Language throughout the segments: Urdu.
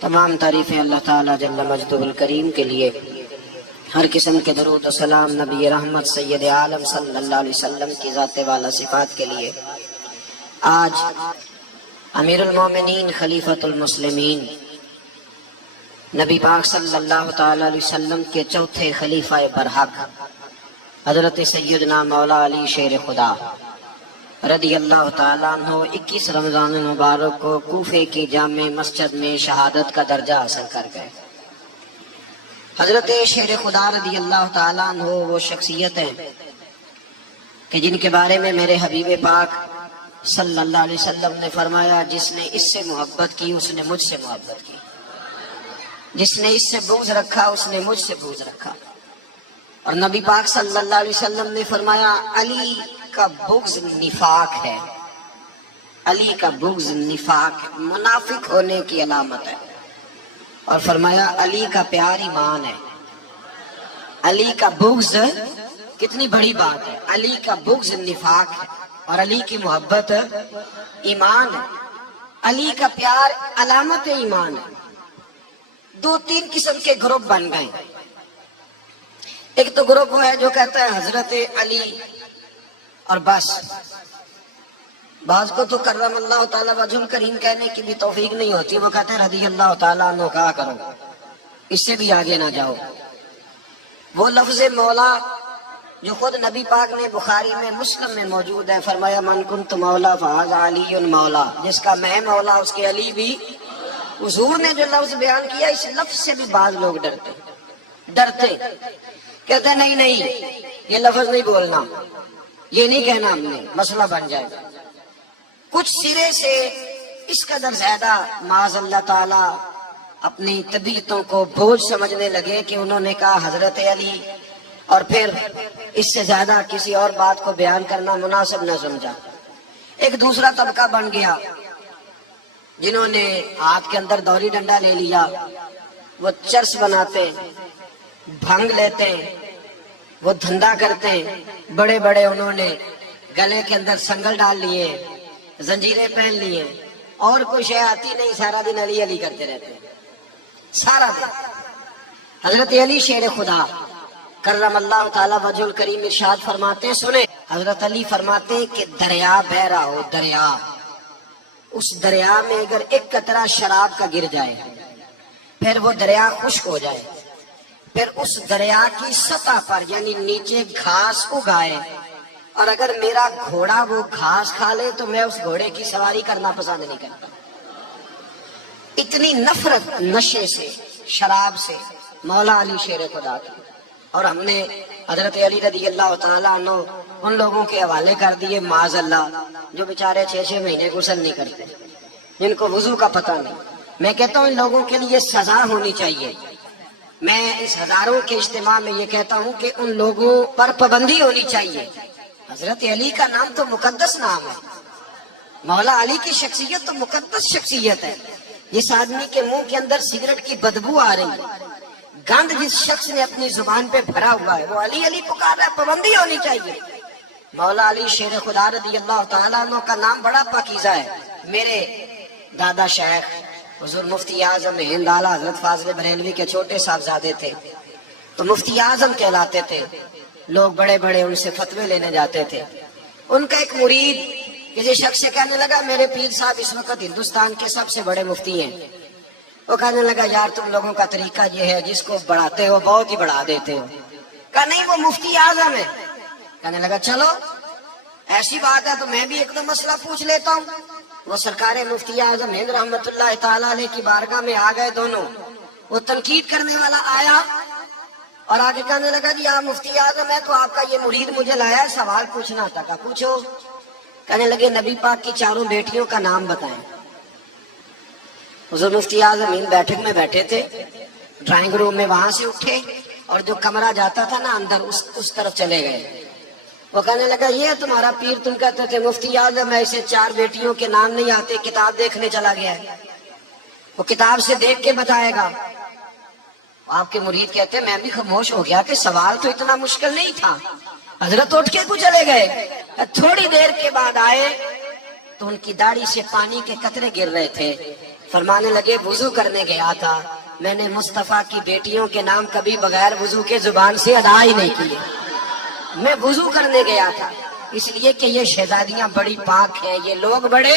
تمام تعریفیں اللہ تعالیٰ جل مجدہ کریم کے لیے، ہر قسم کے درود و سلام نبی رحمت سید عالم صلی اللہ علیہ وسلم کی ذات والا صفات کے لیے۔ آج امیر المومنین خلیفۃ المسلمین نبی پاک صلی اللہ تعالیٰ علیہ وسلم کے چوتھے خلیفہ برحق حضرت سیدنا مولا علی شیر خدا رضی اللہ تعالیٰ عنہ 21 رمضان المبارک کو کوفے کی جامع مسجد میں شہادت کا درجہ حاصل کر گئے۔ حضرت شیر خدا رضی اللہ تعالیٰ عنہ وہ شخصیت ہیں کہ جن کے بارے میں میرے حبیب پاک صلی اللہ علیہ وسلم نے فرمایا، جس نے اس سے محبت کی اس نے مجھ سے محبت کی، جس نے اس سے بغض رکھا اس نے مجھ سے بغض رکھا۔ اور نبی پاک صلی اللہ علیہ وسلم نے فرمایا، علی کا بغض نفاق ہے، علی کا بغض نفاق ہے، منافق ہونے کی علامت ہے۔ اور فرمایا علی کا پیار ایمان ہے، علی کا بغض کتنی بڑی بات ہے، علی کا بغض نفاق ہے اور علی کی محبت ایمان ہے، علی کا پیار علامت ایمان ہے۔ 2-3 قسم کے گروپ بن گئے۔ ایک تو گروپ ہے جو کہتا ہے حضرت علی اور بس، بعض کو تو کرم اللہ تعالیٰ وجہ کریم کہنے کی بھی توفیق نہیں ہوتی، وہ کہتے ہیں رضی اللہ تعالیٰ عنہ کہا کرو، اس سے بھی آگے نہ جاؤ۔ وہ لفظ مولا جو خود نبی پاک نے بخاری میں مسلم میں موجود ہے، فرمایا من کنت مولا فہذا علی مولا، جس کا میں مولا اس کے علی بھی۔ حضور نے جو لفظ بیان کیا اس لفظ سے بھی بعض لوگ ڈرتے کہتے ہیں نہیں یہ لفظ نہیں بولنا، یہ نہیں کہنا، ہم نے مسئلہ بن جائے گا۔ کچھ سرے سے اس قدر زیادہ معاذ اللہ تعالی اپنی طبیعتوں کو بوجھ سمجھنے لگے کہ انہوں نے کہا حضرت علی، اور پھر اس سے زیادہ کسی اور بات کو بیان کرنا مناسب نہ سمجھا۔ ایک دوسرا طبقہ بن گیا جنہوں نے ہاتھ کے اندر دوری ڈنڈا لے لیا، وہ چرس بناتے، بھنگ لیتے، وہ دھندا کرتے، بڑے بڑے انہوں نے گلے کے اندر سنگل ڈال لیے، زنجیریں پہن لیے، اور کوئی شے آتی نہیں، سارا دن علی علی کرتے رہتے سارا دن۔ حضرت علی شیر خدا کرم اللہ تعالی وجہ الکریم ارشاد فرماتے، سنیں، حضرت علی فرماتے کہ دریا بہ رہا ہو، دریا، اس دریا میں اگر ایک قطرہ شراب کا گر جائے، پھر وہ دریا خشک ہو جائے، پھر اس دریا کی سطح پر یعنی نیچے گھاس اگائے، اور اگر میرا گھوڑا وہ گھاس کھا لے تو میں اس گھوڑے کی سواری کرنا پسند نہیں کرتا۔ اتنی نفرت نشے سے، شراب سے مولا علی شیر خدا کی۔ اور ہم نے حضرت علی رضی اللہ تعالیٰ عنہ ان لوگوں کے حوالے کر دیے معاذ اللہ جو بیچارے 6 مہینے غسل نہیں کرتے، جن کو وضو کا پتہ نہیں۔ میں کہتا ہوں ان لوگوں کے لیے سزا ہونی چاہیے۔ میں اس ہزاروں کے اجتماع میں یہ کہتا ہوں کہ ان لوگوں پر پابندی ہونی چاہیے۔ حضرت علی کا نام تو مقدس نام ہے، مولا علی کی شخصیت تو مقدس شخصیت ہے۔ جس آدمی کے منہ کے اندر سگریٹ کی بدبو آ رہی ہے، گند جس شخص نے اپنی زبان پہ بھرا ہوا ہے، وہ علی علی پکار رہا ہے، پابندی ہونی چاہیے۔ مولا علی شیر خدا رضی اللہ تعالیٰ عنہ کا نام بڑا پاکیزہ ہے۔ میرے دادا شیخ حضور مفتی اعظم ہند اعلیٰ حضرت فاضل بریلوی کے چھوٹے صاحبزادے تھے، تو مفتی اعظم کہلاتے تھے، لوگ بڑے بڑے ان سے فتوے لینے جاتے تھے۔ ان کا ایک مرید کسی شخص سے کہنے لگا میرے پیر صاحب اس وقت ہندوستان کے سب سے بڑے مفتی ہیں۔ وہ کہنے لگا یار تم لوگوں کا طریقہ یہ ہے، جس کو بڑھاتے ہو بہت ہی بڑھا دیتے ہو۔ کہا نہیں وہ مفتی اعظم ہے۔ کہنے لگا چلو ایسی بات ہے تو میں بھی ایک دو مسئلہ پوچھ لیتا ہوں۔ وہ سرکار مفتی اعظم ہند رحمت اللہ تعالیٰ علیہ کی بارگاہ میں آ گئے دونوں۔ وہ تنقید کرنے والا آیا اور آگے کہنے لگا جی آپ مفتی اعظم ہے تو آپ کا یہ مرید مجھے لایا ہے، سوال پوچھنا تھا۔ کہا پوچھو۔ کہنے لگے نبی پاک کی 4 بیٹیوں کا نام بتائیں۔ حضور مفتی اعظم ہند بیٹھک میں بیٹھے تھے، ڈرائنگ روم میں وہاں سے اٹھے اور جو کمرہ جاتا تھا نا اندر اس طرف چلے گئے۔ وہ کہنے لگا یہ تمہارا پیر، تم کہتے تھے مفتی اعظم ہے، اسے 4 بیٹیوں کے نام نہیں آتے، کتاب دیکھنے چلا گیا ہے، وہ کتاب سے دیکھ کے بتائے گا۔ آپ کے مرید کہتے ہیں میں بھی خاموش ہو گیا کہ سوال تو اتنا مشکل نہیں تھا۔ حضرت اٹھ کے کچھ چلے گئے، تھوڑی دیر کے بعد آئے تو ان کی داڑھی سے پانی کے قطرے گر رہے تھے۔ فرمانے لگے وضو کرنے گیا تھا، میں نے مصطفیٰ کی بیٹیوں کے نام کبھی بغیر وضو کے زبان سے ادا ہی نہیں کیے، میں وضو کرنے گیا تھا، اس لیے کہ یہ شہزادیاں بڑی پاک ہیں، یہ لوگ بڑے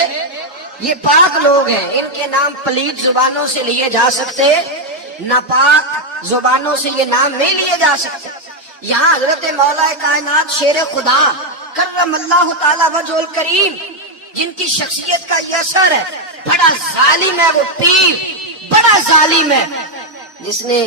یہ پاک لوگ ہیں، ان کے نام پلیت زبانوں سے لیے جا سکتے، ناپاک زبانوں سے یہ نام نہیں لیے جا سکتے۔ یہاں حضرت مولا کائنات شیر خدا کرم اللہ تعالی وجہ الکریم، جن کی شخصیت کا یہ اثر ہے، بڑا ظالم ہے وہ پیر، بڑا ظالم ہے، جس نے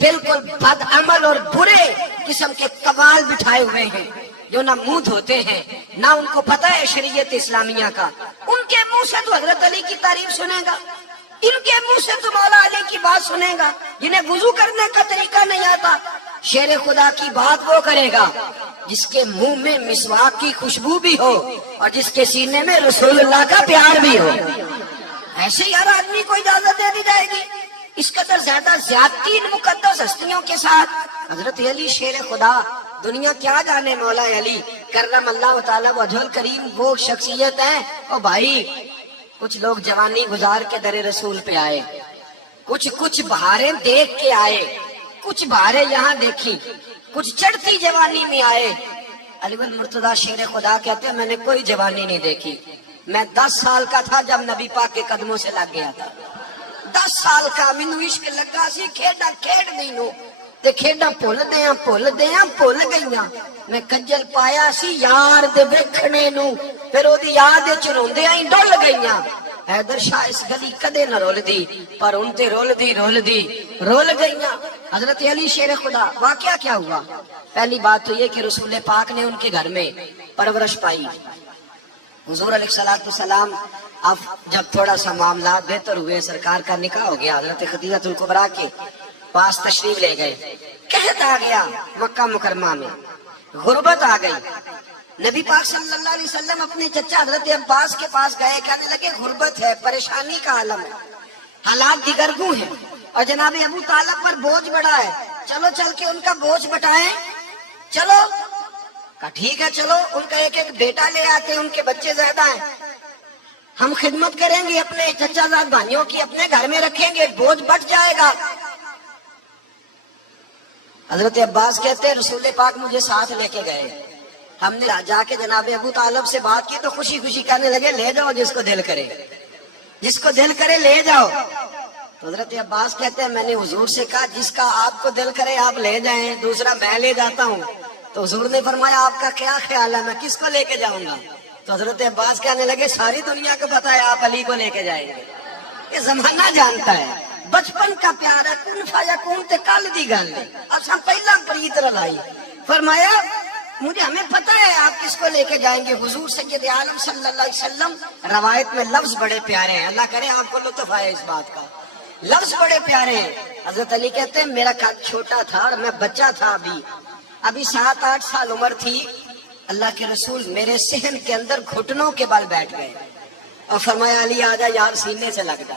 بالکل بد عمل اور برے قسم کے قوال بٹھائے ہوئے ہیں، جو نہ منہ دھوتے ہیں نہ ان کو پتہ ہے شریعت اسلامیہ کا۔ ان کے منہ سے تو حضرت علی کی تعریف سنے گا، ان کے منہ سے تو مولا علی کی بات سنے گا، جنہیں وضو کرنے کا طریقہ نہیں آتا۔ شیر خدا کی بات وہ کرے گا جس کے منہ میں مسواک کی خوشبو بھی ہو اور جس کے سینے میں رسول اللہ کا پیار بھی ہو۔ ایسے ہی ہر آدمی کو اجازت دے دی جائے گی؟ اس قدر زیادہ زیادتی ان مقدس ہستیوں کے ساتھ۔ حضرت علی شیر خدا، دنیا کیا جانے مولا علی کرم اللہ تعالی وجہ الکریم وہ شخصیت ہے۔ او بھائی، کچھ لوگ جوانی گزار کے در رسول پہ آئے، کچھ بہاریں دیکھ کے آئے، کچھ بہاریں یہاں دیکھی، کچھ چڑھتی جوانی میں آئے۔ علی بن مرتضیٰ شیر خدا کہتے ہیں میں نے کوئی جوانی نہیں دیکھی، میں 10 سال کا تھا جب نبی پاک کے قدموں سے لگ گیا تھا، 10 سال کا مینوں عشق لگا سی، کھیڈا کھیڈ دی نو تے کھیڈا بھول بھول گئیاں، میں کجل پایا سی یار دے ویکھنے نو، پھر او دی یاد وچ روندیاں ہی ڈل گئیاں۔ حیدر شاہ اس گلی کدے نہ رول دی، پر ان تے رول دی رول گئیاں۔ حضرت علی شیر خدا، واقعہ کیا ہوا؟ پہلی بات تو یہ کہ رسول پاک نے ان کے گھر میں پرورش پائی۔ حضور علیہ السلام اب جب تھوڑا سا معاملات بہتر ہوئے، سرکار کا نکاح ہو گیا، حضرت خدیجہ الکبریٰ کے پاس تشریف لے گئے، قحط آ گیا مکہ مکرمہ میں، غربت آ گئی۔ نبی پاک صلی اللہ علیہ وسلم اپنے چچا حضرت عباس کے پاس گئے، کہنے لگے غربت ہے، پریشانی کا عالم ہے، حالات دیگرگوں ہیں، اور جناب ابو طالب پر بوجھ بڑا ہے، چلو چل کے ان کا بوجھ بٹائیں۔ چلو کہا ٹھیک ہے، چلو ان کا ایک بیٹا لے آتے ہیں، ان کے بچے زیادہ ہیں، ہم خدمت کریں گے اپنے چچا زاد بھائیوں کی، اپنے گھر میں رکھیں گے، بوجھ بٹ جائے گا۔ حضرت عباس کہتے ہیں رسول پاک مجھے ساتھ لے کے گئے، ہم نے جا کے جناب ابو طالب سے بات کی تو خوشی خوشی کہنے لگے لے جاؤ جس کو دل کرے، جس کو دل کرے لے جاؤ۔ تو حضرت عباس کہتے ہیں میں نے حضور سے کہا جس کا آپ کو دل کرے آپ لے جائیں، دوسرا میں لے جاتا ہوں۔ تو حضور نے فرمایا آپ کا کیا خیال ہے، میں کس کو لے کے جاؤں گا؟ تو حضرت عباس کہنے لگے ساری دنیا کو پتا ہے آپ علی کو لے کے جائیں گے، یہ زمانہ جانتا ہے، بچپن کا پیار ہے، کن فیکون تے کل دی گل ہے، اساں پہلا پریت رلائی۔ فرمایا مجھے ہمیں پتہ ہے آپ کس کو لے کے جائیں گے، حضور سید عالم صلی اللہ علیہ وسلم۔ روایت میں لفظ بڑے پیارے ہیں، اللہ کرے آپ کو لطف آئے اس بات کا، لفظ بڑے پیارے ہیں۔ حضرت علی کہتے ہیں میرا قد چھوٹا تھا اور میں بچہ تھا، ابھی 7-8 سال عمر تھی، اللہ کے رسول میرے صحن کے اندر گھٹنوں کے بل بیٹھ گئے اور فرمایا علی آجا یار سینے سے لگ جا۔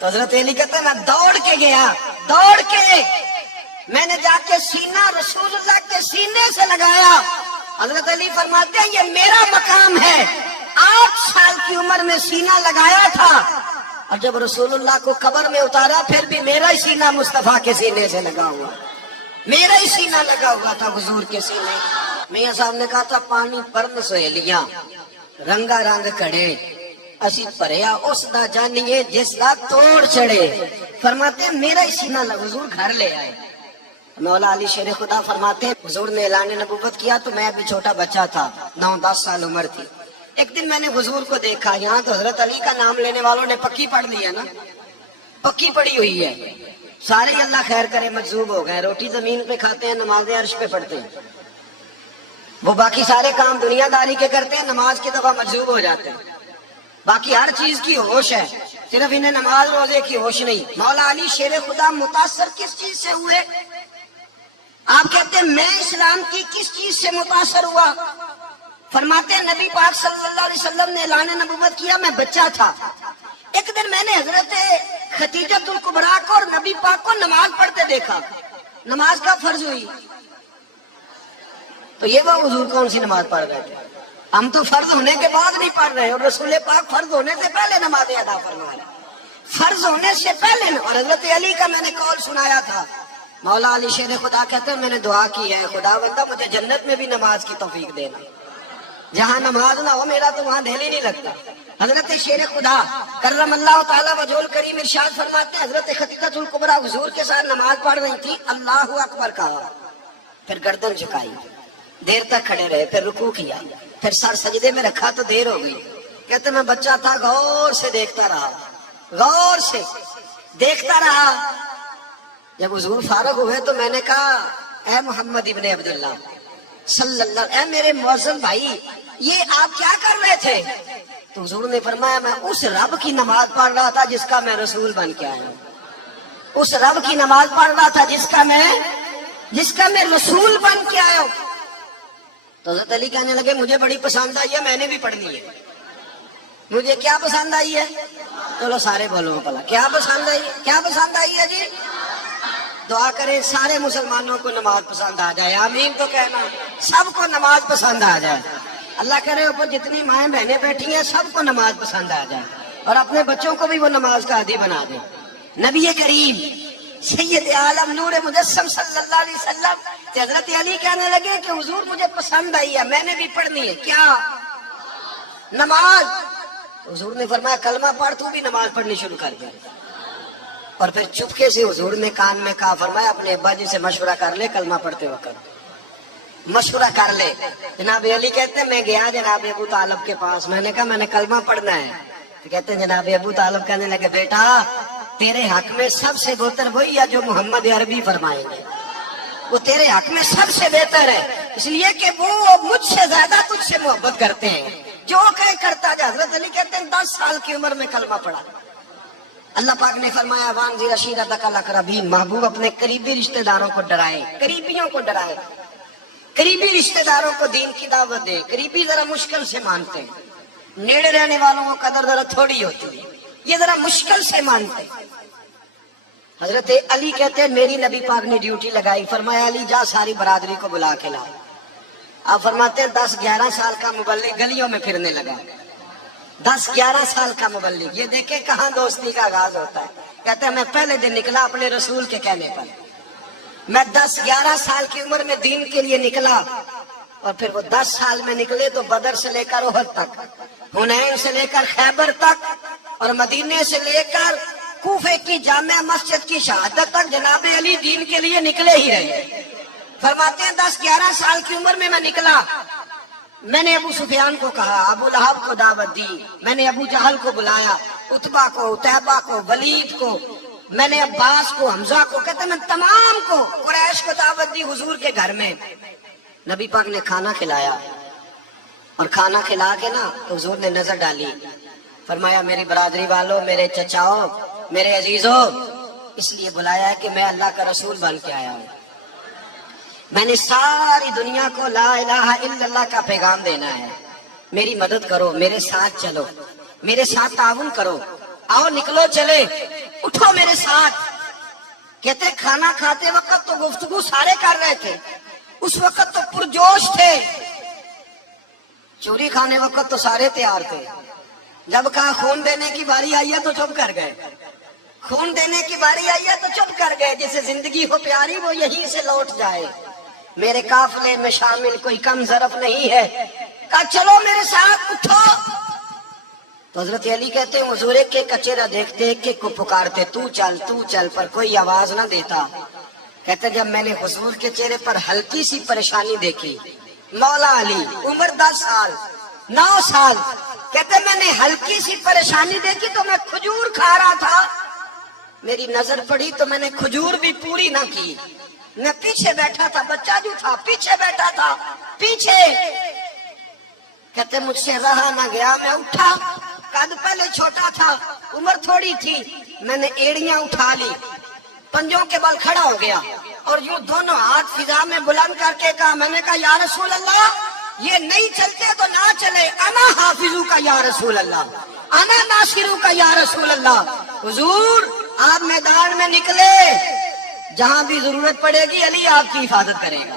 تو حضرت علی کہتے ہیں میں دوڑ کے گیا، دوڑ کے میں نے جا کے سینہ رسول اللہ کے سینے سے لگایا۔ حضرت علی فرماتے ہیں یہ میرا مقام ہے، 8 سال کی عمر میں سینہ لگایا تھا، اور جب رسول اللہ کو قبر میں اتارا پھر بھی میرا ہی سینہ مصطفیٰ کے سینے سے لگا ہوا، میرا ہی سینہ لگا ہوا تھا حضور کے سینے۔ میاں صاحب نے کہا تھا پانی پرن سہیلیاں رنگا رنگ کڑے، اسی پریا اس دا جانیے جس دا توڑ چڑھے۔ فرماتے ہیں میرا ہی سینہ لگا، حضور گھر لے آئے۔ مولا علی شیر خدا فرماتے ہیں حضور نے اعلان نبوت کیا تو میں ابھی چھوٹا بچہ تھا، 9-10 سال عمر تھی۔ ایک دن میں نے حضور کو دیکھا، یہاں تو حضرت علی کا نام لینے والوں نے پکی پڑھ لیا نا، پکی پڑی ہوئی ہے، سارے اللہ خیر کرے مجذوب ہو گئے، روٹی زمین پہ کھاتے ہیں، نماز عرش پہ پڑھتے ہیں، وہ باقی سارے کام دنیا داری کے کرتے ہیں، نماز کی دفعہ مجذوب ہو جاتے ہیں، باقی ہر چیز کی ہوش ہے، صرف انہیں نماز روزے کی ہوش نہیں۔ مولا علی شیر خدا متاثر کس چیز سے ہوئے؟ آپ کہتے ہیں میں اسلام کی کس چیز سے متاثر ہوا؟ فرماتے ہیں نبی پاک صلی اللہ علیہ وسلم نے اعلان نبوت کیا، میں بچہ تھا، ایک دن میں نے حضرت خدیجہ الکبریٰ کو اور نبی پاک کو نماز پڑھتے دیکھا، نماز کا فرض ہوئی تو یہ وہ حضور کون سی نماز پڑھ رہے تھے؟ ہم تو فرض ہونے کے بعد نہیں پڑھ رہے، اور رسول پاک فرض ہونے سے پہلے نماز ادا فرما رہے۔ فرض ہونے سے پہلے نا. اور حضرت علی کا میں نے قول سنایا تھا. مولا علی شیر خدا کہتے ہیں میں نے دعا کی ہے خدا بندہ مجھے جنت میں بھی نماز کی توفیق دینا. جہاں نماز نہ ہو میرا تو وہاں دل ہی نہیں لگتا. حضرت شیر خدا کرم اللہ تعالیٰ وجہ الکریم ارشاد فرماتے ہیں حضرت خدیجہ الکبریٰ حضور کے ساتھ نماز پڑھ رہی تھی. اللہ اکبر کہا, پھر گردن جھکائی, دیر تک کھڑے رہے, پھر رکوع کیا, پھر سر سجدے میں رکھا تو دیر ہو گئی. کہتے میں بچہ تھا غور سے دیکھتا رہا, غور سے دیکھتا رہا. جب حضور فارغ ہوئے تو میں نے کہا اے محمد ابن عبداللہ صلی اللہ, اے میرے معزز بھائی یہ آپ کیا کر رہے تھے؟ تو حضور نے فرمایا میں اس رب کی نماز پڑھ رہا تھا جس کا میں رسول بن کے آیا ہوں. اس رب کی نماز پڑھ رہا تھا جس کا میں رسول بن کے آیا ہوں. تو حضرت علی کہنے لگے مجھے بڑی پسند آئی ہے, میں نے بھی پڑھنی ہے. مجھے کیا پسند آئی ہے؟ چلو سارے بولو پلا کیا پسند آئی ہے؟ کیا پسند آئی ہے جی؟ دعا کرے سارے مسلمانوں کو نماز پسند آ جائے. آمین تو کہنا, سب کو نماز پسند آ جائے. اللہ کرے اوپر جتنی مائیں بہنیں بیٹھی ہیں سب کو نماز پسند آ جائے, اور اپنے بچوں کو بھی وہ نماز کا عادی بنا دے. نبی کریم سید عالم نور مجسم صلی اللہ علیہ وسلم حضرت علی کہنے لگے کہ حضور مجھے پسند آئی ہے, میں نے بھی پڑھنی ہے. کیا؟ نماز. حضور نے فرمایا کلمہ پڑھ, تو بھی نماز پڑھنی شروع کر دے. اور پھر چپکے سے حضور نے کان میں کہا, فرمایا اپنے ابا جی سے مشورہ کر لے کلمہ پڑھتے وقت, مشورہ کر لے. جناب علی کہتے ہیں میں گیا جناب ابو طالب کے پاس, میں نے کہا میں نے کلمہ پڑھنا ہے. تو کہتے ہیں جناب ابو طالب کہنے لگے بیٹا تیرے حق میں سب سے بہتر وہی ہے جو محمد عربی فرمائیں گے, وہ تیرے حق میں سب سے بہتر ہے, اس لیے کہ وہ مجھ سے زیادہ تجھ سے محبت کرتے ہیں. جو کہ کرتا جا. حضرت علی کہتے ہیں 10 سال کی عمر میں کلمہ پڑھا. اللہ پاک نے فرمایا وانذر عشیرتک الاقربین, محبوب اپنے قریبی رشتہ داروں کو ڈرائے, قریبیوں کو ڈرائے, قریبی رشتہ داروں کو دین کی دعوت دے. قریبی ذرا مشکل سے مانتے ہیں, نیڑے رہنے والوں کو قدر ذرا تھوڑی ہوتی ہے, یہ ذرا مشکل سے مانتے ہیں. حضرت علی کہتے ہیں میری نبی پاک نے ڈیوٹی لگائی, فرمایا علی جا ساری برادری کو بلا کے لا. آپ فرماتے ہیں 10-11 سال کا مبلغ گلیوں میں پھرنے لگا. 10-11 سال کا مبلغ, یہ دیکھیں کہاں دوستی کا آغاز ہوتا ہے. کہتے ہیں میں پہلے دن نکلا اپنے رسول کے کہنے پر, میں 10-11 سال کی عمر میں دین کے لیے نکلا. اور پھر وہ 10 سال میں نکلے تو بدر سے لے کر احد تک, حنین سے لے کر خیبر تک, اور مدینے سے لے کر کوفے کی جامع مسجد کی شہادت تک جناب علی دین کے لیے نکلے ہی رہے. فرماتے ہیں 10-11 سال کی عمر میں نکلا. میں نے ابو سفیان کو کہا, ابو لہب کو دعوت دی, میں نے ابو جہل کو بلایا, عتبہ کو, عتیبہ کو, ولید کو, میں نے عباس کو, حمزہ کو, کہتے ہیں میں تمام کو, قریش کو دعوت دی حضور کے گھر میں. نبی پاک نے کھانا کھلایا, اور کھانا کھلا کے نا حضور نے نظر ڈالی, فرمایا میری برادری والوں, میرے چچاؤ, میرے عزیزوں, اس لیے بلایا ہے کہ میں اللہ کا رسول بن کے آیا ہوں. میں نے ساری دنیا کو لا الہ الا اللہ کا پیغام دینا ہے. میری مدد کرو, میرے ساتھ چلو, میرے ساتھ تعاون کرو, آؤ نکلو چلے, اٹھو میرے ساتھ. کہتے کھانا کھاتے وقت تو گفتگو سارے کر رہے تھے, اس وقت تو پرجوش تھے. چوری کھانے وقت تو سارے تیار تھے, جب کہا خون دینے کی باری آئی ہے تو چپ کر گئے, خون دینے کی باری آئی ہے تو چپ کر گئے. جسے زندگی ہو پیاری وہ یہیں سے لوٹ جائے, میرے قافلے میں شامل کوئی کم ظرف نہیں ہے. کہا چلو میرے ساتھ اٹھو. تو حضرت علی کہتے ہیں حضور ایک ایک کا چہرہ دیکھتے ایک ایک کو پکارتے, تو چل, پر کوئی آواز نہ دیتا. کہتے جب میں نے حضور کے چہرے پر ہلکی سی پریشانی دیکھی, مولا علی عمر 10 سال 9 سال, کہتے میں نے ہلکی سی پریشانی دیکھی تو میں کھجور کھا رہا تھا, میری نظر پڑی تو میں نے کھجور بھی پوری نہ کی. میں پیچھے بیٹھا تھا, بچہ جو تھا پیچھے بیٹھا تھا, پیچھے. کہتے مجھ سے رہا نہ گیا, میں اٹھا, قد پہلے چھوٹا تھا, عمر تھوڑی تھی, میں نے ایڑیاں اٹھا لی, پنجوں کے بل کھڑا ہو گیا, اور یوں دونوں ہاتھ فضا میں بلند کر کے کہا, میں نے کہا یا رسول اللہ یہ نہیں چلتے تو نہ چلے, انا حافظو کا یا رسول اللہ, انا ناصرو کا یا رسول اللہ. حضور آپ میدان میں نکلے, جہاں بھی ضرورت پڑے گی علی آپ کی حفاظت کرے گا.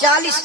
40।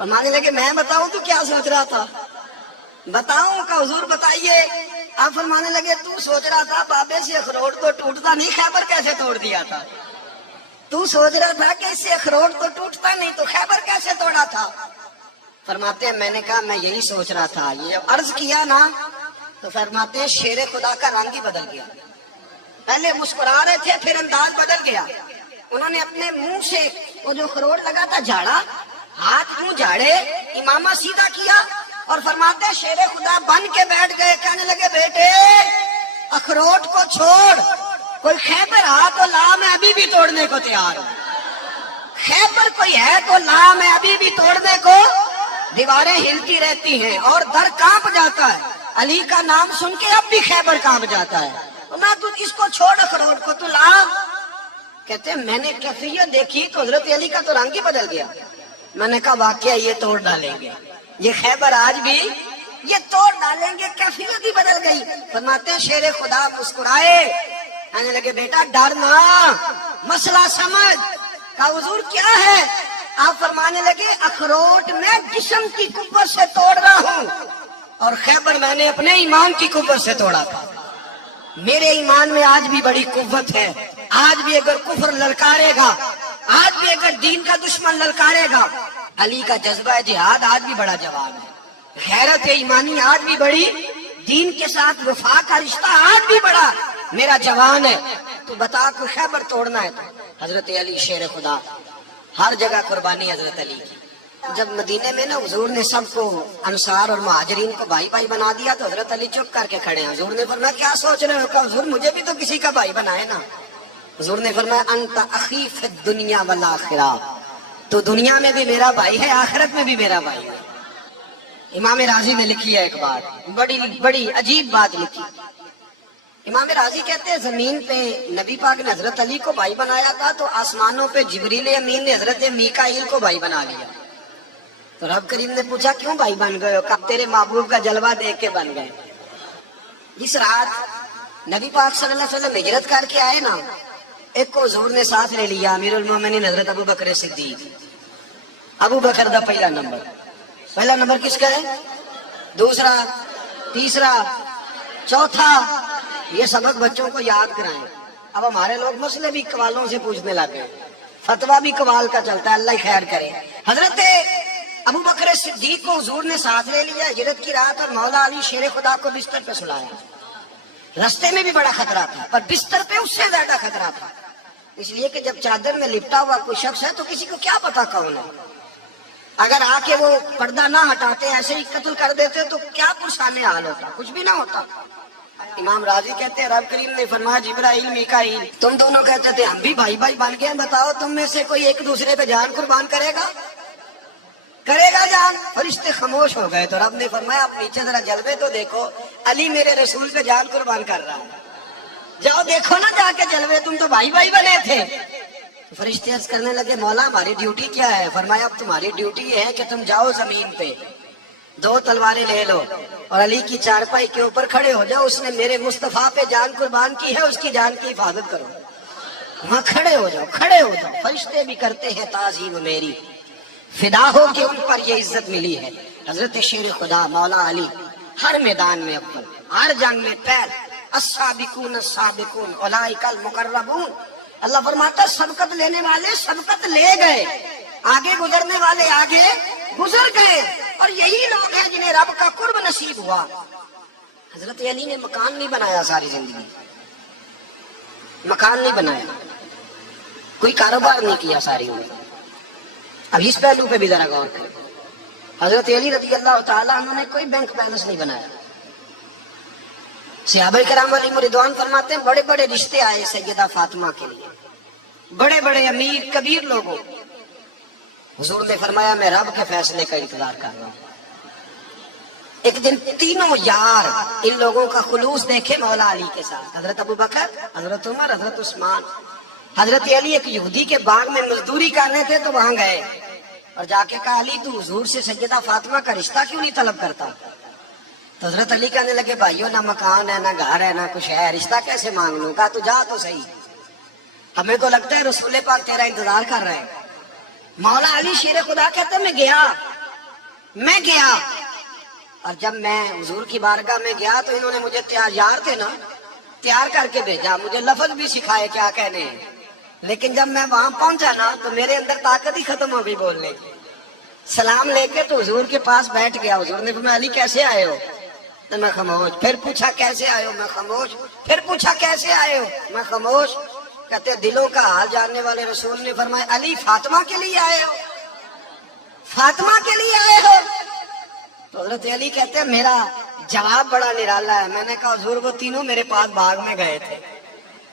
فرمانے لگے میں بتاؤں تو کیا سوچ رہا تھا؟ بتاؤں کہ حضور بتائیے؟ آپ فرمانے لگے تو سوچ رہا تھا بابے سے اخروٹ تو ٹوٹتا نہیں، خیبر کیسے توڑ دیا تھا؟ تو سوچ رہا تھا کہ اس سے اخروٹ تو ٹوٹتا نہیں تو خیبر کیسے توڑا تھا؟ فرماتے ہیں میں نے کہا میں یہی سوچ رہا تھا، یہ عرض کیا نا تو فرماتے ہیں شیر خدا کا رنگ ہی بدل گیا، پہلے مسکرا رہے تھے پھر انداز بدل گیا، انہوں نے اپنے منہ سے وہ جو اخروٹ لگا تھا جھاڑا، ہاتھ منہ جھاڑے، امامہ سیدھا کیا اور فرماتے ہیں شیر خدا بن کے بیٹھ گئے، کہنے لگے بیٹے اخروٹ کو چھوڑ، کوئی خیبر آ تو لا میں ابھی بھی توڑنے کو تیار ہوں، خیبر کوئی ہے تو لا میں ابھی بھی توڑنے کو، دیواریں ہلتی رہتی ہیں اور در کانپ جاتا ہے، علی کا نام سن کے اب بھی خیبر کانپ جاتا ہے، میں تو اس کو چھوڑ اخروٹ کو تو لا۔ کہتے ہیں میں نے کیفیت دیکھی تو حضرت علی کا تو رنگ ہی بدل گیا، میں نے کہا واقعہ یہ توڑ ڈالیں گے، یہ خیبر آج بھی یہ توڑ ڈالیں گے، کیفیت ہی بدل گئی۔ فرماتے ہیں شیر خدا مسکرائے، کہنے لگے بیٹا ڈرنا، مسئلہ سمجھ۔ کہا حضور کیا ہے؟ آپ فرمانے لگے اخروٹ میں جسم کی قوت سے توڑ رہا ہوں اور خیبر میں نے اپنے ایمان کی قوت سے توڑا تھا، میرے ایمان میں آج بھی بڑی قوت ہے، آج بھی اگر کفر للکارے گا، آج بھی اگر دین کا دشمن للکارے گا، علی کا جذبہ جہاد آج بھی بڑا جوان ہے، غیرت ایمانی آج بھی بڑی، دین کے ساتھ وفا کا رشتہ آج بھی بڑا میرا جوان ہے، تو بتا کو خیبر توڑنا ہے تو حضرت علی شیر خدا، ہر جگہ قربانی حضرت علی کی۔ جب مدینے میں نا حضور نے سب کو انصار اور مہاجرین کو بھائی بھائی بنا دیا تو حضرت علی چپ کر کے کھڑے ہیں، حضور نے فرمایا کیا سوچ رہے ہو؟ کہا حضور مجھے بھی تو کسی کا بھائی بنائے نا۔ حضور نے فرمایا انت اخی فی الدنیا والآخرہ، تو دنیا میں بھی میرا بھائی ہے، آخرت میں بھی میرا بھائی ہے۔ امام راضی نے لکھی ہے ایک بات، بڑی عجیب بات لکھی۔ امام راضی کہتے ہیں زمین پہ نبی پاک نے حضرت علی کو بھائی بنایا تھا تو آسمانوں پہ جبریل امین نے حضرت میکائیل کو بھائی بنا لیا، تو رب کریم نے پوچھا کیوں بھائی بن گئے ہو؟ کہا تیرے محبوب کا جلوہ دیکھ کے بن گئے۔ جس رات نبی پاک صلی اللہ علیہ وسلم ہجرت کر کے آئے نا، ایک کو حضور نے ساتھ لے لیا، امیر المومنین حضرت ابو بکر صدیق۔ ابو بکر دا پہلا نمبر کس کا ہے؟ دوسرا، تیسرا، چوتھا، یہ سبق بچوں کو یاد کرائیں۔ اب ہمارے لوگ مسئلے بھی قوالوں سے پوچھنے لگے، فتویٰ بھی قوال کا چلتا ہے، اللہ ہی خیر کرے۔ حضرت ابو بکر صدیق کو حضور نے ساتھ لے لیا ہجرت کی رات، اور مولا علی شیر خدا کو بستر پہ سلایا۔ رستے میں بھی بڑا خطرہ تھا پر بستر پہ اس سے زیادہ خطرہ تھا، اس لیے کہ جب چادر میں لپٹا ہوا کوئی شخص ہے تو کسی کو کیا پتا کون ہے، اگر آ کے وہ پردہ نہ ہٹاتے ایسے ہی قتل کر دیتے تو کیا پرسانے حال ہوتا، کچھ بھی نہ ہوتا۔ امام راضی کہتے ہیں رب کریم نے فرمایا جبرائیل میکائیل تم دونوں کہتے تھے ہم بھی بھائی بھائی بن گئے، بتاؤ تم میں سے کوئی ایک دوسرے پہ جان قربان کرے گا جان؟ فرشتے خاموش ہو گئے تو رب نے فرمایا آپ نیچے ذرا جلوے تو دیکھو، علی میرے رسول پہ جان قربان کر رہا ہے، جاؤ دیکھو نا جا کے جلوے، تم تو بھائی بھائی بنے تھے۔ فرشتے عرض کرنے لگے مولا ہماری ڈیوٹی کیا ہے؟ فرمایا اب تمہاری ڈیوٹی یہ ہے کہ تم جاؤ زمین پہ 2 تلواریں لے لو اور علی کی چارپائی کے اوپر کھڑے ہو جاؤ، اس نے میرے مصطفیٰ پہ جان قربان کی ہے، اس کی جان کی حفاظت کرو، وہاں کھڑے ہو جاؤ۔ فرشتے بھی کرتے ہیں تعظیم میری، فدا ہو کہ ان پر یہ عزت ملی ہے۔ حضرت شیر خدا مولا علی ہر میدان میں اول، ہر جنگ میں پہل، السابقون السابقون اولئک المقربون۔ اللہ فرماتا سبقت لینے والے سبقت لے گئے، آگے گزرنے والے آگے گزر گئے، اور یہی لوگ ہیں جنہیں رب کا قرب نصیب ہوا۔ حضرت علی نے مکان نہیں بنایا، ساری زندگی مکان نہیں بنایا، کوئی کاروبار نہیں کیا ساری عمر۔ اب اس پہلو پہ بھی ذرا غور کریں، حضرت علی رضی اللہ تعالیٰ عنہ نے کوئی بینک بیلنس نہیں بنایا۔ صحابہ کرام علیہم رضوان فرماتے ہیں بڑے بڑے رشتے آئے سیدہ فاطمہ کے لیے، بڑے بڑے امیر کبیر لوگوں، حضور نے فرمایا میں رب کے فیصلے کا انتظار کر رہا ہوں۔ ایک دن تینوں یار ان لوگوں کا خلوص دیکھے مولا علی کے ساتھ، حضرت ابو بکر، حضرت عمر، حضرت عثمان۔ حضرت علی ایک یہودی کے باغ میں مزدوری کرنے تھے تو وہاں گئے اور جا کے کہا علی تو حضور سے سیدہ فاطمہ کا رشتہ کیوں نہیں طلب کرتا؟ تو حضرت علی کہنے لگے بھائیو نہ مکان ہے نہ گھر ہے نہ کچھ ہے، رشتہ کیسے مانگ لوں؟ کہا تو جا تو صحیح، ہمیں تو لگتا ہے رسول پاک تیرا انتظار کر رہے ہیں۔ مولا علی شیر خدا کہتے میں گیا، میں گیا، اور جب میں حضور کی بارگاہ میں گیا تو انہوں نے مجھے تیار تھے نا، تیار کر کے بھیجا، مجھے لفظ بھی سکھائے کیا کہنے ہیں، لیکن جب میں وہاں پہنچا نا تو میرے اندر طاقت ہی ختم ہو گئی بولنے کی۔ سلام لے کے تو حضور کے پاس بیٹھ گیا، حضور نے فرمایا علی کیسے آئے ہو؟ تو میں خاموش۔ پھر پوچھا کیسے آئے ہو؟ میں خاموش۔ پھر پوچھا کیسے آئے ہو؟ میں خاموش۔ کہتے دلوں کا حال جاننے والے رسول نے فرمایا علی فاطمہ کے لیے آئے ہو؟ فاطمہ کے لیے آئے ہو؟ تو حضرت علی کہتے ہیں میرا جواب بڑا نرالا ہے۔ میں نے کہا حضور وہ تینوں میرے پاس باغ میں گئے تھے،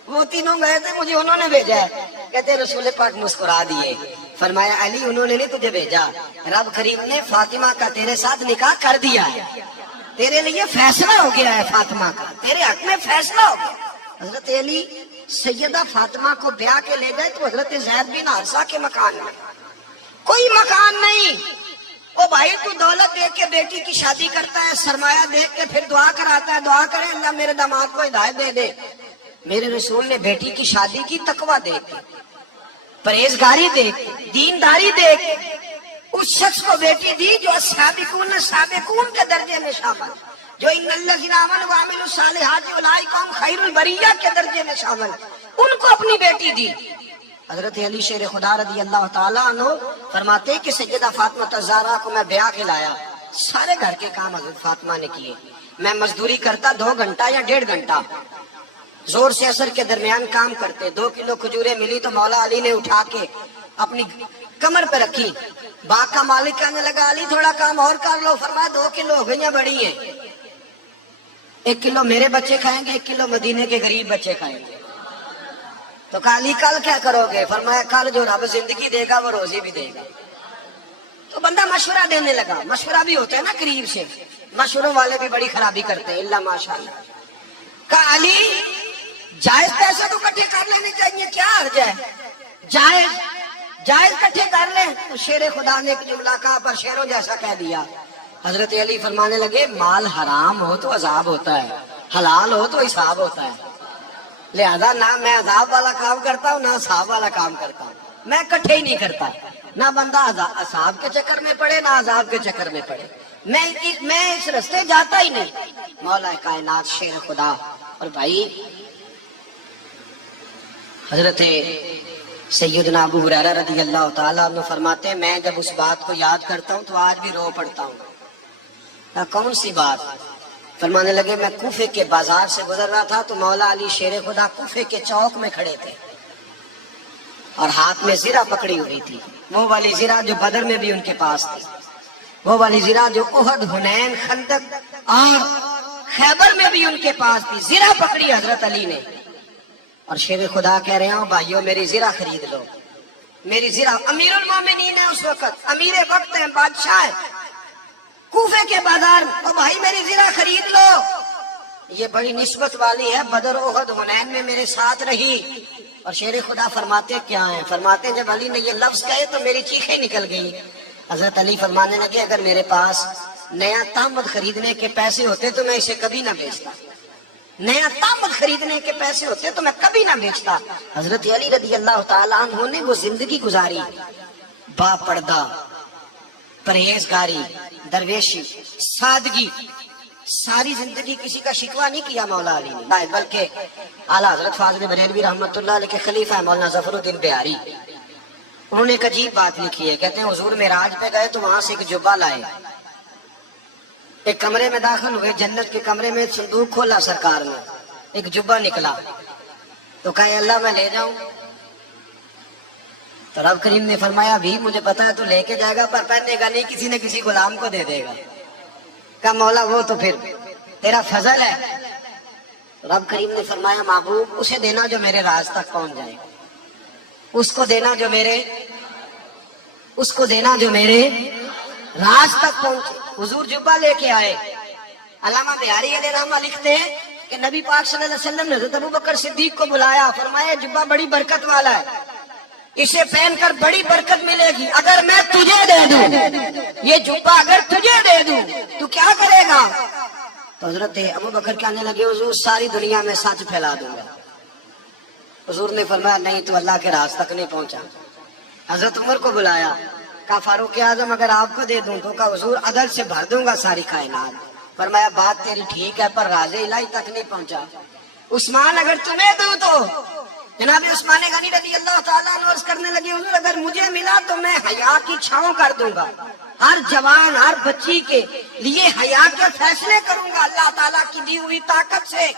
وہ تینوں گئے تھے، مجھے انہوں نے بھیجا ہے۔ کہتے ہیں رسول پاک مسکرا دیے، فرمایا علی انہوں نے نہیں تجھے بھیجا، رب کریم نے فاطمہ کا تیرے ساتھ نکاح کر دیا ہے، تیرے لیے فیصلہ ہو گیا ہے، فاطمہ کا تیرے حق میں فیصلہ ہو گیا۔ حضرت علی سیدہ فاطمہ کو بیاہ کے لے گئے تو حضرت زید بن حارثہ کے مکان میں، کوئی مکان نہیں۔ او بھائی تو دولت دیکھ کے بیٹی کی شادی کرتا ہے، سرمایہ دیکھ کے پھر دعا کراتا ہے، دعا کرے اللہ میرے داماد کو ہدایت دے دے۔ میرے رسول نے بیٹی کی شادی کی تقوی دیکھ کے، پرہیزگاری دیکھ کے، دینداری دیکھ کے اس شخص کو بیٹی دی جو السابقون سابقون کے درجے میں شامل، جو ان الذین آمنوا وعملوا الصالحات اولئک هم خیر البریہ کے درجے میں شامل، ان کو اپنی بیٹی دی۔ حضرت علی شیر خدا رضی اللہ تعالیٰ عنہ فرماتے کہ سیدہ فاطمہ الزہرا کو میں بیاہ کے لایا، سارے گھر کے کام حضرت فاطمہ نے کیے، میں مزدوری کرتا 2 گھنٹہ یا 1.5 گھنٹہ، زور سے اثر کے درمیان کام کرتے، 2 کلو کھجوریں ملی تو مولا علی نے اٹھا کے اپنی کمر پہ رکھی، باغ کا مالک کہنے لگا علی تھوڑا کام اور کر لو، فرمایا 2 کلو ہو گئی ہیں، بڑی ہیں، 1 کلو میرے بچے کھائیں گے، 1 کلو مدینے کے غریب بچے کھائیں گے۔ تو کہا علی کل کیا کرو گے؟ فرمایا کل جو رب زندگی دے گا وہ روزی بھی دے گا۔ تو بندہ مشورہ دینے لگا، مشورہ بھی ہوتا ہے نا قریب سے، مشوروں والے بھی بڑی خرابی کرتے ہیں اللہ ماشاءاللہ۔ کہا علی جائز پیسے تو کٹھے کر لینے چاہیے، کیا حرج ہے، جائز کٹھے کر لیں۔ تو شیر خدا نے ایک جملہ کہا پر شیروں جیسا کہہ دیا۔ حضرت علی فرمانے لگے مال حرام ہو تو عذاب ہوتا ہے، حلال ہو تو حساب ہوتا ہے، لہذا نہ میں عذاب والا کام کرتا ہوں نہ حساب والا کام کرتا ہوں، میں کٹھے ہی نہیں کرتا، نہ بندہ حساب کے چکر میں پڑے نہ عذاب کے چکر میں پڑے، میں اس رستے جاتا ہی نہیں۔ مولا کائنات شیر خدا۔ اور بھائی حضرت سیدنا ابو ہریرہ رضی اللہ تعالیٰ عنہ فرماتے ہیں میں جب اس بات کو یاد کرتا ہوں تو آج بھی رو پڑتا ہوں۔ کون سی بات؟ فرمانے لگے میں کوفے کے بازار سے گزر رہا تھا تو مولا علی شیر خدا کوفے کے چوک میں کھڑے تھے اور ہاتھ میں زرہ پکڑی ہوئی تھی، وہ والی زرہ جو بدر میں بھی ان کے پاس تھی، وہ والی زرہ جو احد، حنین، خندق اور خیبر میں بھی ان کے پاس تھی، زرہ پکڑی حضرت علی نے، اور شیر خدا کہہ رہے ہیں بھائیو میری زرہ خرید لو، میری زرہ۔ امیر المومنین ہے اس وقت، امیر وقت ہے، بادشاہ ہے، کوفے کے بازار، او بھائی میری زرہ خرید لو، یہ بڑی نسبت والی ہے، بدر احد حنین میں میرے ساتھ رہی۔ اور شیر خدا فرماتے کیا ہیں؟ فرماتے جب علی نے یہ لفظ کہے تو میری چیخیں نکل گئی۔ حضرت علی فرمانے لگے اگر میرے پاس نیا تامد خریدنے کے پیسے ہوتے تو میں اسے کبھی نہ بیچتا، نیا تامد خریدنے کے پیسے ہوتے تو میں کبھی نہ بیچتا۔ حضرت علی رضی اللہ تعالیٰ عنہ نے وہ زندگی گزاری، با پردہ، پرہیزگاری، درویشی، سادگی، ساری زندگی کسی کا شکوہ نہیں کیا مولا علی نے، بلکہ اعلیٰ حضرت فاضل بریلوی رحمۃ اللہ علیہ کے خلیفہ ہے مولانا ظفر الدین بہاری، انہوں نے ایک عجیب بات لکھی ہے، کہتے ہیں حضور معراج پہ گئے تو وہاں سے ایک جبہ لائے، ایک کمرے میں داخل ہوئے، جنت کے کمرے میں صندوق کھولا سرکار نے، ایک جبہ نکلا تو کہا اللہ میں لے جاؤں؟ تو رب کریم نے فرمایا بھی مجھے پتا ہے تو لے کے جائے گا پر پہننے گا نہیں، کسی نہ کسی غلام کو دے دے گا۔ کہا مولا وہ تو پھر تیرا فضل ہے۔ رب کریم نے فرمایا محبوب اسے دینا جو میرے راز تک پہنچ جائے، اس کو دینا جو میرے راز تک پہنچے۔ حضور جبہ لے کے آئے، علامہ بہاری علیہ رحمہ لکھتے ہیں کہ نبی پاک صلی اللہ علیہ وسلم نے حضرت ابوبکر صدیق کو بلایا، فرمایا جبہ بڑی برکت والا ہے، اسے پہن کر بڑی برکت ملے گی، اگر میں تجھے دے دوں یہ جبہ، اگر تجھے دے دوں تو کیا کرے گا؟ تو حضرت ابوبکر کہنے لگے حضور ساری دنیا میں سچ پھیلا دوں گا۔ حضور نے فرمایا نہیں تو اللہ کے راز تک نہیں پہنچا۔ حضرت عمر کو بلایا، کہا فاروق اعظم اگر آپ کو دے دوں تو کہا حضور عدل سے بھر دوں گا ساری کائنات. فرمایا بات تیری ٹھیک ہے پر راز الہی تک نہیں پہنچا. عثمان اگر تمہیں دوں تو جناب عثمان غنی رضی اللہ تعالیٰ عنہ عرض کرنے لگے حضور اگر مجھے ملا تو میں حیا کی چھاؤں کر دوں گا, ہر جوان ہر بچی کے لیے حیا کے فیصلے کروں گا اللہ تعالیٰ کی دی ہوئی طاقت سے.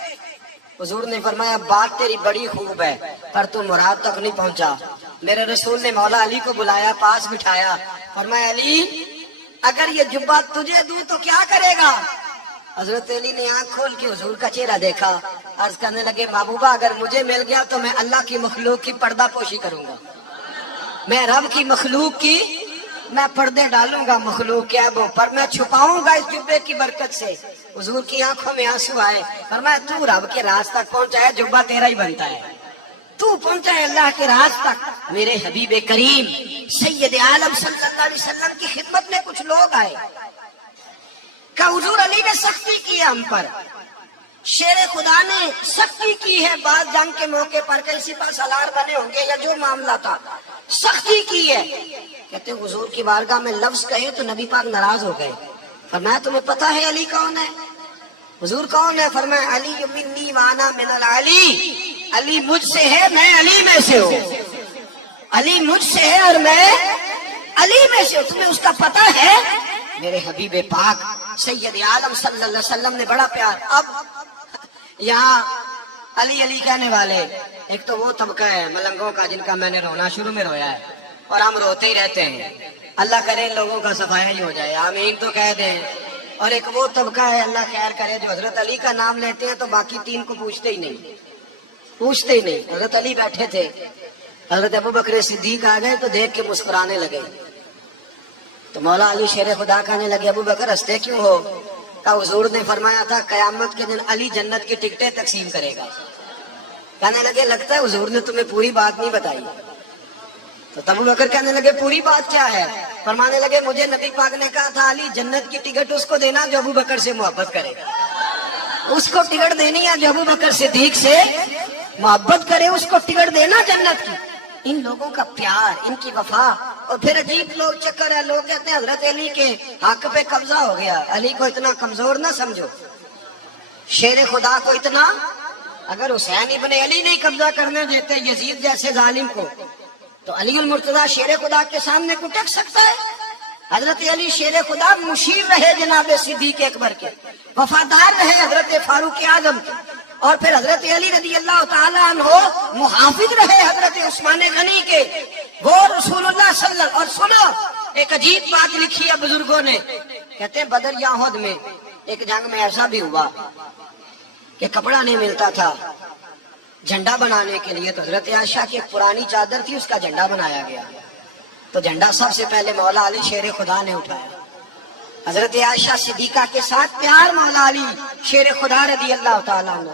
حضور نے فرمایا بات تیری بڑی خوب ہے پر تو مراد تک نہیں پہنچا. میرے رسول نے مولا علی کو بلایا, پاس بٹھایا, فرمایا علی اگر یہ جبہ تجھے دوں تو کیا کرے گا؟ حضرت علی نے آنکھ کھول کے حضور کا چہرہ دیکھا, عرض کرنے لگے محبوبہ اگر مجھے مل گیا تو میں اللہ کی مخلوق کی پردہ پوشی کروں گا, میں رب کی مخلوق کی میں پردے ڈالوں گا مخلوق کے عیبوں پر, میں چھپاؤں گا اس جبے کی برکت سے. حضور کی آنکھوں میں آنسو آئے, فرمایا تو رب کے راز تک پہنچا ہے, جبہ تیرا ہی بنتا ہے, تو پہنچا ہے اللہ کے راز تک. میرے حبیب کریم سید عالم صلی اللہ علیہ وسلم کی خدمت میں کچھ لوگ آئے, کہ حضور علی نے سختی کی ہے ہم پر, شیر خدا نے سختی کی ہے بعد جنگ کے موقع پر, کہیں سپہ سالار بنے ہوں گے یا جو معاملہ تھا, سختی کی ہے. کہتے حضور کی بارگاہ میں لفظ کہے تو نبی پاک ناراض ہو گئے. فرمایا تمہیں پتہ ہے علی کون ہے؟ حضور کون ہے؟ فرمایا علی منی وانا من العلی, علی مجھ سے ہے میں علی میں سے ہوں, علی مجھ سے ہے اور میں علی میں سے ہوں. تمہیں اس کا پتہ ہے؟ میرے حبیب پاک سید عالم صلی اللہ علیہ وسلم نے بڑا پیار. اب یہاں علی علی کہنے والے ایک تو وہ طبقہ ہے ملنگوں کا جن کا میں نے رونا شروع میں رویا ہے اور ہم روتے ہی رہتے ہیں, اللہ کرے ان لوگوں کا صفایا ہی ہو جائے, آمین تو کہہ دیں. اور ایک وہ طبقہ ہے اللہ خیر کرے جو حضرت علی کا نام لیتے ہیں تو باقی تین کو پوچھتے ہی نہیں. حضرت علی بیٹھے تھے, حضرت ابو بکر صدیق آ گئے تو دیکھ کے مسکرانے لگے. تو مولا علی شیر خدا کہنے لگے ابو بکر ہنستے کیوں ہو؟ کہ حضور نے فرمایا تھا قیامت کے دن علی جنت کی ٹکٹیں تقسیم کرے گا. کہنے لگے لگتا ہے حضور نے تمہیں پوری بات نہیں بتائی. تو ابو بکر کہنے لگے پوری بات کیا ہے؟ فرمانے لگے مجھے نبی پاک نے کہا تھا علی جنت کی ٹکٹ اس کو دینا جو ابو بکر سے محبت کرے, اس کو ٹکٹ دینی ہے جو ابو بکر صدیق سے محبت کرے, اس کو ٹکٹ دینا جنت کی. ان لوگوں کا پیار, ان کی وفا. اور پھر عجیب لوگ چکر ہے, لوگ کہتے ہیں حضرت علی کے حق پہ قبضہ ہو گیا. علی کو اتنا کمزور نہ سمجھو, شیر خدا کو اتنا, اگر حسین ابن علی نہیں قبضہ کرنے دیتے یزید جیسے ظالم کو تو علی المرتضیٰ شیر خدا کے سامنے کو ٹک سکتا ہے؟ حضرت علی شیر خدا مشیر رہے جناب صدیق اکبر کے, وفادار رہے حضرت فاروق اعظم کے, اور پھر حضرت علی رضی اللہ تعالیٰ عنہ محافظ رہے حضرت عثمان غنی کے, وہ رسول اللہ صلی اللہ. اور سنو ایک عجیب بات لکھی ہے بزرگوں نے, کہتے ہیں بدر یا احد میں ایک جنگ میں ایسا بھی ہوا کہ کپڑا نہیں ملتا تھا جھنڈا بنانے کے لیے, تو حضرت عائشہ کی ایک پرانی چادر تھی اس کا جھنڈا بنایا گیا. تو جھنڈا سب سے پہلے مولا علی شیر خدا نے اٹھایا. حضرت عائشہ صدیقہ کے ساتھ پیار مولا علی شیر خدا رضی اللہ تعالیٰ عنہ.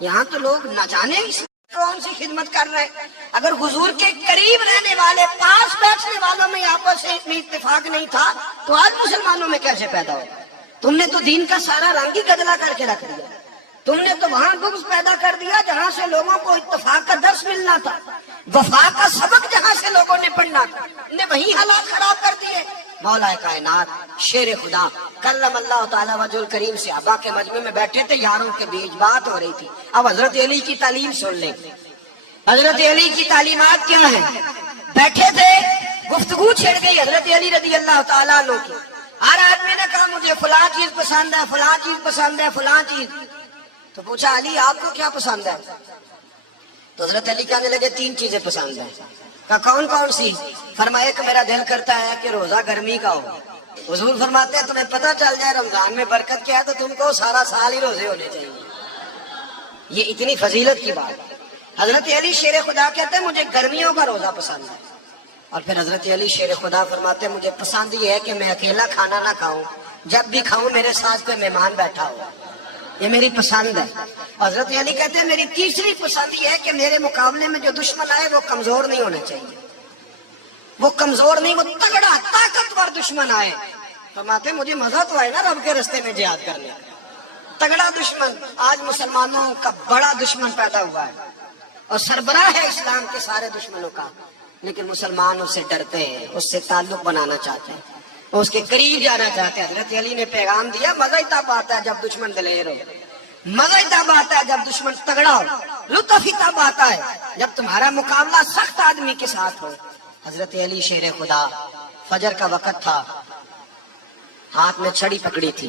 یہاں تو لوگ نہ جانے کون سی خدمت کر رہے ہیں. اگر حضور کے قریب رہنے والے پاس بیٹھنے والوں میں آپس میں اتفاق نہیں تھا تو آج مسلمانوں میں کیسے پیدا ہو؟ تم نے تو دین کا سارا رنگ ہی گدلا کر کے رکھ دیا. تم نے تو وہاں بغض پیدا کر دیا جہاں سے لوگوں کو اتفاق کا درس ملنا تھا, وفا کا سبق جہاں سے لوگوں نے پڑھنا تھا, نے وہی حالات خراب کر دیے. مولا کائنات شیر خدا کلم اللہ تعالیٰ وجہ الکریم صحابہ کے مجمع میں بیٹھے تھے, یاروں کے بیچ بات ہو رہی تھی. اب حضرت علی کی تعلیم سن لیں, حضرت علی کی تعلیمات کیا ہیں. بیٹھے تھے, گفتگو چھڑ گئی حضرت علی رضی اللہ تعالیٰ عنہ کی. ہر آدمی نے کہا مجھے فلاں چیز پسند ہے, فلاں چیز پسند ہے, فلاں چیز. تو پوچھا علی آپ کو کیا پسند ہے؟ تو حضرت علی کہنے لگے تین چیزیں پسند ہیں. کہا کون کون سی؟ فرمایا ایک میرا دل کرتا ہے کہ روزہ گرمی کا ہو. حضور فرماتے ہیں تمہیں پتہ چل جائے رمضان میں برکت کیا ہے تو تم کو سارا سال ہی روزے ہونے چاہیے. یہ اتنی فضیلت کی بات. حضرت علی شیر خدا کہتے ہیں مجھے گرمیوں کا روزہ پسند ہے. اور پھر حضرت علی شیر خدا فرماتے ہیں مجھے پسند یہ ہے کہ میں اکیلا کھانا نہ کھاؤں, جب بھی کھاؤں میرے ساتھ کوئی مہمان بیٹھا ہو, یہ میری پسند ہے. حضرت علی کہتے ہیں میری تیسری پسند یہ ہے کہ میرے مقابلے میں جو دشمن آئے وہ کمزور نہیں ہونا چاہیے, وہ کمزور نہیں, وہ تگڑا طاقتور دشمن آئے. فرماتے ہیں مجھے مزہ تو آئے نا رب کے رستے میں جہاد کرنے کا. تگڑا دشمن, آج مسلمانوں کا بڑا دشمن پیدا ہوا ہے اور سربراہ ہے اسلام کے سارے دشمنوں کا, لیکن مسلمان اس سے ڈرتے ہیں، اس سے تعلق بنانا چاہتے ہیں، وہ اس کے قریب جانا چاہتے ہیں۔ حضرت علی نے پیغام دیا، مزہ ہی تب آتا ہے جب دشمن دلیر ہو، مزہ ہی تب آتا ہے جب دشمن تگڑا ہو، لطف ہی تب آتا ہے جب تمہارا مقابلہ سخت آدمی کے ساتھ ہو۔ حضرت علی شیر خدا، فجر کا وقت تھا، ہاتھ میں چھڑی پکڑی تھی،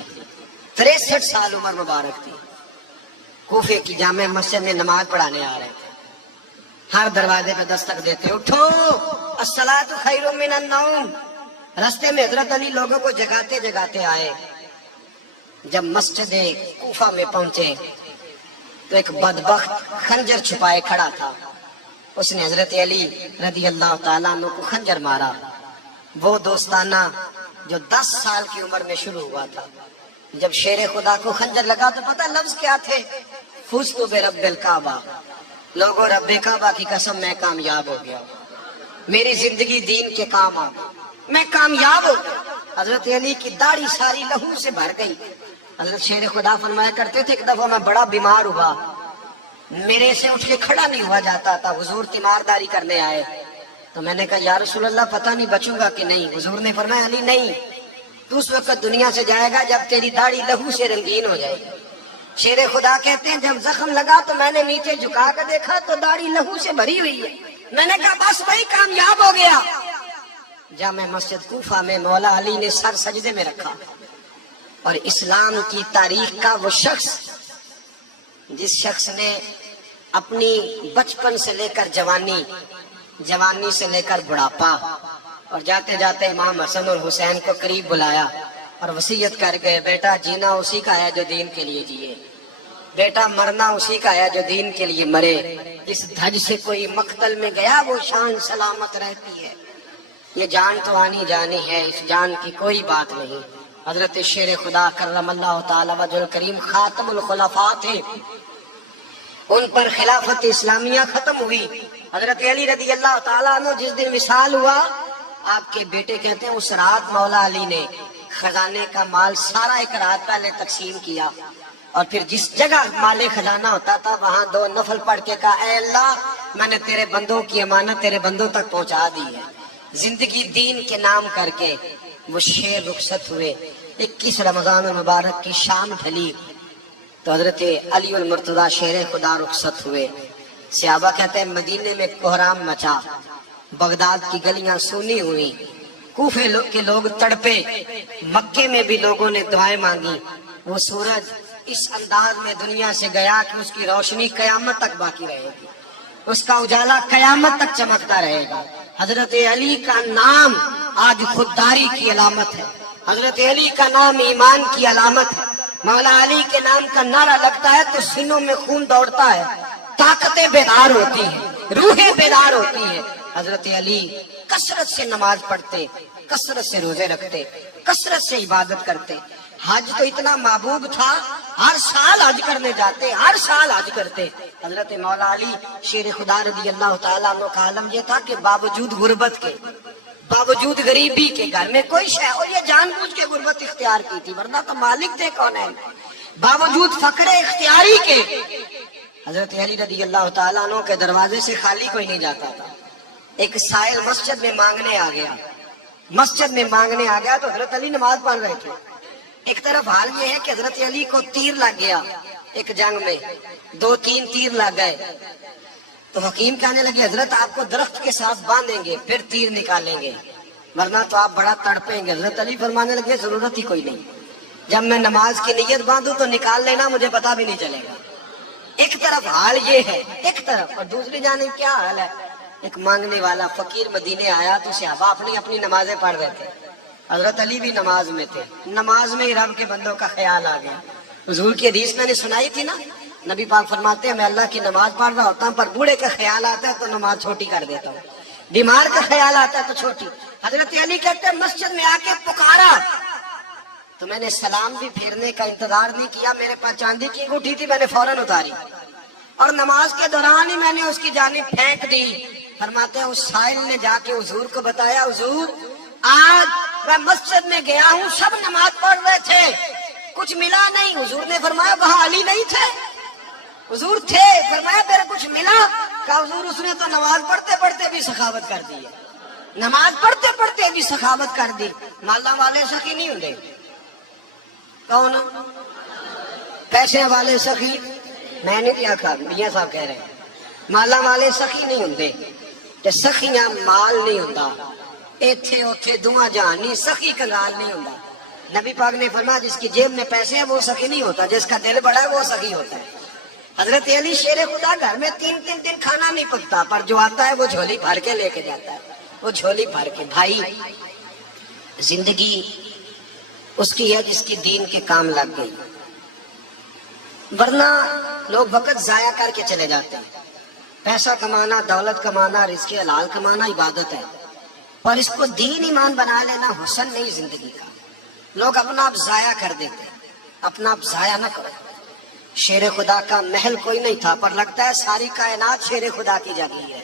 63 سال عمر مبارک تھی، کوفے کی جامع مسجد میں نماز پڑھانے آ رہے تھے۔ ہر دروازے پہ دستک دیتے، اٹھو الصلاۃ خیر من النوم۔ رستے میں حضرت علی لوگوں کو جگاتے جگاتے آئے۔ جب مسجد کوفہ میں پہنچے تو ایک بدبخت خنجر چھپائے کھڑا تھا، اس نے حضرت علی رضی اللہ تعالیٰ عنہ کو خنجر مارا۔ وہ دوستانہ جو 10 سال کی عمر میں شروع ہوا تھا، جب شیر خدا کو خنجر لگا تو پتہ لفظ کیا تھے؟ فزت برب الکعبہ، لوگوں رب کعبہ کی قسم میں کامیاب ہو گیا، میری زندگی دین کے کام آ گئی، میں کامیاب ہو گیا۔ حضرت علی کی داڑھی ساری لہو سے بھر گئی۔ حضرت شیر خدا فرمایا کرتے تھے، ایک دفعہ میں بڑا بیمار ہوا، میرے سے اٹھ کے کھڑا نہیں ہوا جاتا تھا، حضور تیمارداری کرنے آئے تو میں نے کہا یا رسول اللہ پتہ نہیں بچوں گا کہ نہیں۔ حضور نے فرمایا علی نہیں، تو اس وقت دنیا سے جائے گا جب تیری داڑھی لہو سے رنگین ہو جائے گی۔ شیر خدا کہتے ہیں جب زخم لگا تو میں نے نیچے جھکا کر دیکھا تو داڑھی لہو سے بھری ہوئی ہے، میں نے کہا بس بھائی کامیاب ہو گیا۔ جامع مسجد کوفہ میں مولا علی نے سر سجدے میں رکھا، اور اسلام کی تاریخ کا وہ شخص جس شخص نے اپنی بچپن سے لے کر جوانی، جوانی سے لے کر بڑھاپا، اور جاتے جاتے امام حسن اور حسین کو قریب بلایا اور وصیت کر گئے، بیٹا جینا اسی کا ہے جو دین کے لیے جیے، بیٹا مرنا اسی کا ہے جو دین کے لیے مرے، جس دھج سے کوئی مقتل میں گیا وہ شان سلامت رہتی ہے، یہ جان تو آنی جانی ہے، اس جان کی کوئی بات نہیں۔ حضرت شیر خدا کرم اللہ تعالی وجہ الکریم خاتم الخلفاء تھے، ان پر خلافت اسلامیہ ختم ہوئی۔ حضرت علی رضی اللہ تعالیٰ عنہ جس دن وصال ہوا، آپ کے بیٹے کہتے ہیں اس رات مولا علی نے خزانے کا مال سارا ایک رات پہلے تقسیم کیا، اور پھر جس جگہ مال خزانہ ہوتا تھا وہاں 2 نفل پڑھ کے کہا اے اللہ میں نے تیرے بندوں کی امانت تیرے بندوں تک پہنچا دی ہے۔ زندگی دین کے نام کر کے وہ شیر رخصت ہوئے۔ 21 رمضان المبارک کی شام ڈھلی تو حضرت علی المرتضیٰ شیر خدا رخصت ہوئے۔ صحابہ کہتے ہیں مدینے میں کوہرام مچا، بغداد کی گلیاں سونی ہوئی، کوفے کے لوگ تڑپے، مکے میں بھی لوگوں نے دعائیں مانگی۔ وہ سورج اس انداز میں دنیا سے گیا کہ اس کی روشنی قیامت تک باقی رہے گی، اس کا اجالا قیامت تک چمکتا رہے گا۔ حضرت علی کا نام آج خودداری کی علامت ہے، حضرت علی کا نام ایمان کی علامت ہے۔ مولا علی کے نام کا نعرہ لگتا ہے تو سینوں میں خون دوڑتا ہے، طاقتیں بیدار ہوتی ہیں، روحیں بیدار ہوتی ہیں۔ حضرت علی کثرت سے نماز پڑھتے، کثرت سے روزے رکھتے، کثرت سے عبادت کرتے۔ حج تو اتنا محبوب تھا، ہر سال حج کرنے جاتے، ہر سال حج کرتے۔ حضرت مولا علی شیر خدا رضی اللہ تعالیٰ عنہ کا عالم یہ تھا کہ باوجود غربت کے، باوجود غریبی کے، گھر میں کوئی شے، اور یہ جان بوجھ کے غربت اختیار کی تھی ورنہ تو مالک تھے کون ہے، باوجود فقر اختیاری کے حضرت علی رضی اللہ تعالیٰ عنہ کے دروازے سے خالی کوئی نہیں جاتا تھا۔ ایک سائل مسجد میں مانگنے آ گیا، مسجد میں مانگنے آ گیا تو حضرت علی نماز پڑھ رہے تھے۔ ایک طرف حال یہ ہے کہ حضرت علی کو تیر لگ گیا، ایک جنگ میں 2-3 تیر لگ گئے، تو حکیم کہنے لگے حضرت آپ کو درخت کے ساتھ باندھیں گے پھر تیر نکالیں گے ورنہ تو آپ بڑا تڑپیں گے۔ حضرت علی فرمانے لگے ضرورت ہی کوئی نہیں، جب میں نماز کی نیت باندھوں تو نکال لینا، مجھے پتا بھی نہیں چلے گا۔ ایک طرف حال یہ ہے، ایک طرف، اور دوسری جانب کیا حال ہے؟ ایک مانگنے والا فقیر مدینے آیا تو صحابہ اپنی نمازیں پڑھ رہے تھے، حضرت علی بھی نماز میں تھے، نماز میں ہی رب کے بندوں کا خیال آ گیا۔ حضور کی حدیث میں نے سنائی تھی نا، نبی پاک فرماتے ہیں میں اللہ کی نماز پڑھ رہا ہوتا ہوں پر بوڑھے کا خیال آتا ہے تو نماز چھوٹی کر دیتا ہوں، بیمار کا خیال آتا ہے تو چھوٹی۔ حضرت علی کہتے ہیں مسجد میں آ کے پکارا تو میں نے سلام بھی پھیرنے کا انتظار نہیں کیا، میرے پاس چاندی کی انگوٹھی تھی، میں نے فوراً اتاری اور نماز کے دوران ہی میں نے اس کی جانب پھینک دی۔ فرماتے ہیں اس سائل نے جا کے حضور کو بتایا حضور آج میں مسجد میں گیا ہوں، سب نماز پڑھ رہے تھے، کچھ ملا نہیں۔ حضور نے فرمایا وہاں علی نہیں تھے؟ حضور تھے۔ فرمایا میرے کچھ ملا؟ کہا حضور اس نے تو نماز پڑھتے پڑھتے بھی سخاوت کر دی ہے، نماز پڑھتے پڑھتے بھی سخاوت کر دی۔ مالا والے سخی نہیں ہوندے؟ کون؟ پیسے والے سخی؟ میں نے کیا کہا، میاں صاحب کہہ رہے ہیں مالا والے سخی نہیں ہوندے، تے سخیاں مال نہیں ہوندا، ایتھے اوتھے دعا جہان نہیں، سخی کنگال نہیں ہوندا۔ نبی پاک نے فرمایا جس کی جیب میں پیسے ہیں وہ سخی نہیں ہوتا، جس کا دل بڑا ہے وہ سخی ہوتا ہے۔ حضرت علی شیر خدا گھر میں 3 دن کھانا نہیں پکتا، پر جو آتا ہے وہ جھولی بھر کے لے کے جاتا ہے، وہ جھولی بھر کے۔ بھائی زندگی اس کی ہے جس کی دین کے کام لگ گئی، ورنہ لوگ وقت ضائع کر کے چلے جاتے ہیں۔ پیسہ کمانا، دولت کمانا، رزق حلال کمانا عبادت ہے، پر اس کو دین ایمان بنا لینا حسن نہیں زندگی کا۔ لوگ اپنا آپ ضائع کر دیتے ہیں، اپنا آپ ضائع نہ کرو۔ شیر خدا کا محل کوئی نہیں تھا، پر لگتا ہے ساری کائنات شیر خدا کی جاگیر ہے۔